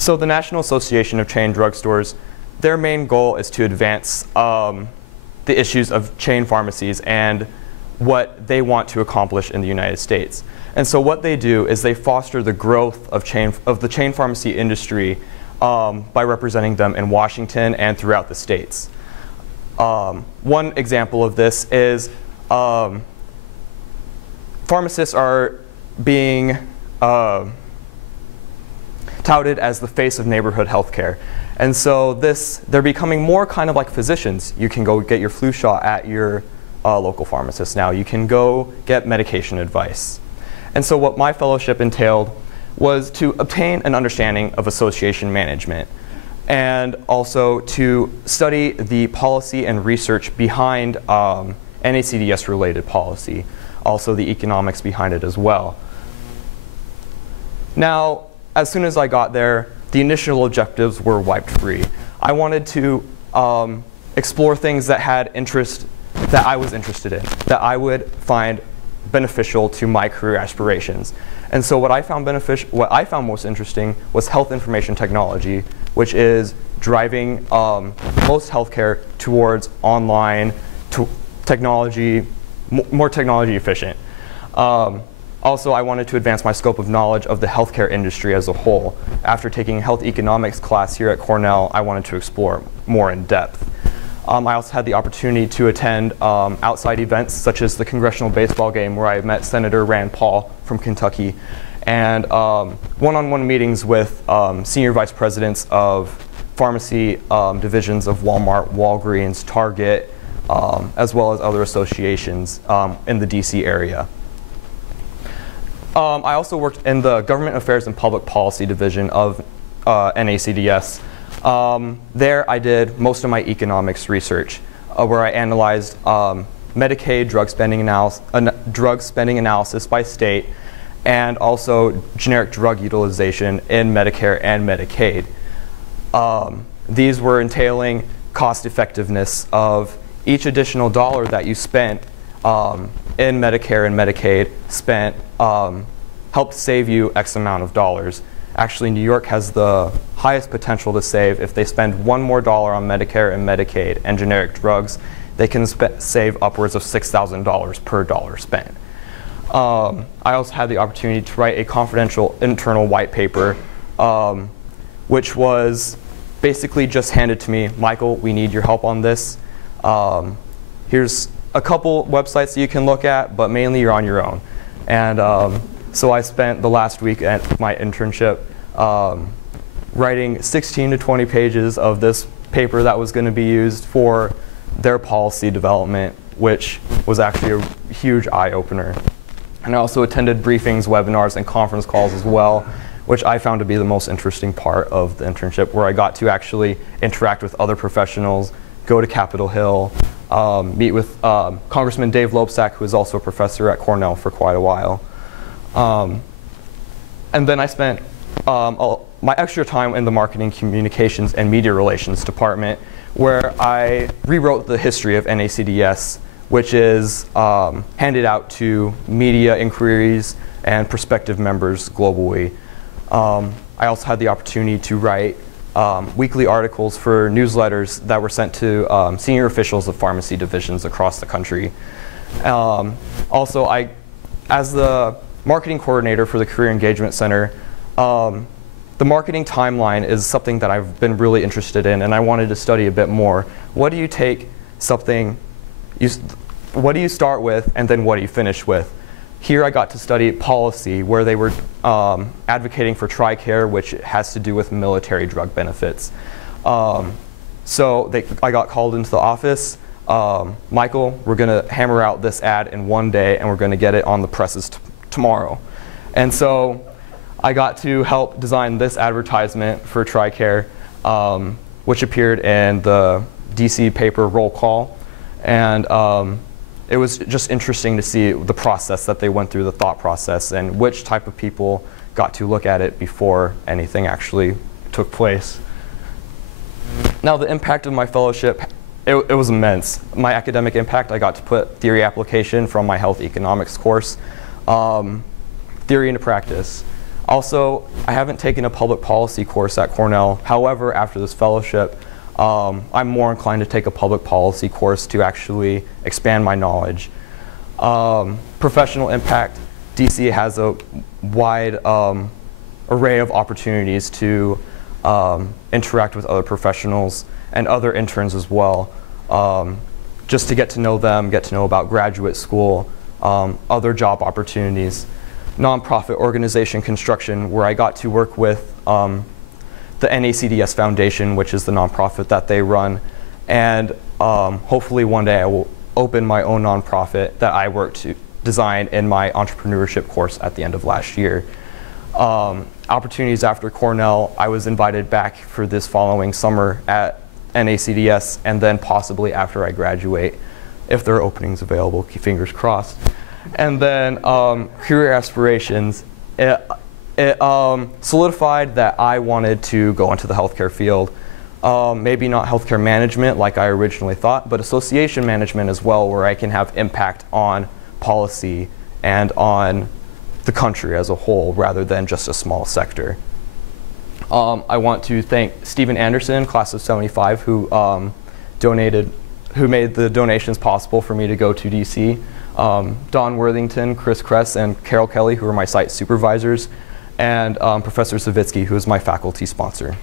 So the National Association of Chain Drugstores, their main goal is to advance the issues of chain pharmacies and what they want to accomplish in the United States. And so what they do is they foster the growth of the chain pharmacy industry by representing them in Washington and throughout the states. One example of this is pharmacists are being touted as the face of neighborhood healthcare. And so they're becoming more kind of like physicians. You can go get your flu shot at your local pharmacist now. You can go get medication advice. And so what my fellowship entailed was to obtain an understanding of association management and also to study the policy and research behind NACDS-related policy, also the economics behind it as well. Now, as soon as I got there, the initial objectives were wiped free. I wanted to explore things that had interest, that I was interested in, that I would find beneficial to my career aspirations. And so what I found most interesting was health information technology, which is driving most healthcare towards online technology, more technology efficient. Also, I wanted to advance my scope of knowledge of the healthcare industry as a whole. After taking a health economics class here at Cornell, I wanted to explore more in depth. I also had the opportunity to attend outside events such as the congressional baseball game where I met Senator Rand Paul from Kentucky, and one-on-one meetings with senior vice presidents of pharmacy divisions of Walmart, Walgreens, Target, as well as other associations in the DC area. I also worked in the Government Affairs and Public Policy division of NACDS. There I did most of my economics research, where I analyzed Medicaid drug spending analysis by state, and also generic drug utilization in Medicare and Medicaid. These were entailing cost effectiveness of each additional dollar that you spent in Medicare and Medicaid helped save you X amount of dollars. Actually, New York has the highest potential to save. If they spend one more dollar on Medicare and Medicaid and generic drugs, they can save upwards of $6,000 per dollar spent. I also had the opportunity to write a confidential internal white paper, which was basically just handed to me. Michael, we need your help on this. Here's a couple websites that you can look at, but mainly you're on your own. And so I spent the last week at my internship writing 16 to 20 pages of this paper that was going to be used for their policy development, which was actually a huge eye-opener. And I also attended briefings, webinars, and conference calls as well, which I found to be the most interesting part of the internship, where I got to actually interact with other professionals, go to Capitol Hill, meet with Congressman Dave Loebsack, who is also a professor at Cornell for quite a while. And then I spent my extra time in the Marketing, Communications, and Media Relations department, where I rewrote the history of NACDS, which is handed out to media inquiries and prospective members globally. I also had the opportunity to write weekly articles for newsletters that were sent to senior officials of pharmacy divisions across the country. Also, as the marketing coordinator for the Career Engagement Center, the marketing timeline is something that I've been really interested in, and I wanted to study a bit more. What do you take something, what do you start with, and then what do you finish with? Here I got to study policy, where they were advocating for TRICARE, which has to do with military drug benefits. So I got called into the office. Michael, we're going to hammer out this ad in one day, and we're going to get it on the presses tomorrow. And so I got to help design this advertisement for TRICARE, which appeared in the DC paper Roll Call. And it was just interesting to see the process that they went through, the thought process, and which type of people got to look at it before anything actually took place. Now, the impact of my fellowship, it was immense. My academic impact, I got to put theory application from my health economics course, theory into practice. Also, I haven't taken a public policy course at Cornell. However, after this fellowship, I'm more inclined to take a public policy course to actually expand my knowledge. Professional impact, DC has a wide array of opportunities to interact with other professionals and other interns as well, just to get to know them, get to know about graduate school, other job opportunities. Nonprofit organization construction, where I got to work with the NACDS Foundation, which is the nonprofit that they run, and hopefully one day I will open my own nonprofit that I worked to design in my entrepreneurship course at the end of last year. Opportunities after Cornell, I was invited back for this following summer at NACDS, and then possibly after I graduate, if there are openings available, keep fingers crossed. And then career aspirations. It solidified that I wanted to go into the healthcare field. Maybe not healthcare management like I originally thought, but association management as well, where I can have impact on policy and on the country as a whole rather than just a small sector. I want to thank Stephen Anderson, class of 75, who made the donations possible for me to go to DC. Don Worthington, Chris Kress, and Carol Kelly, who are my site supervisors, and Professor Savitsky, who is my faculty sponsor.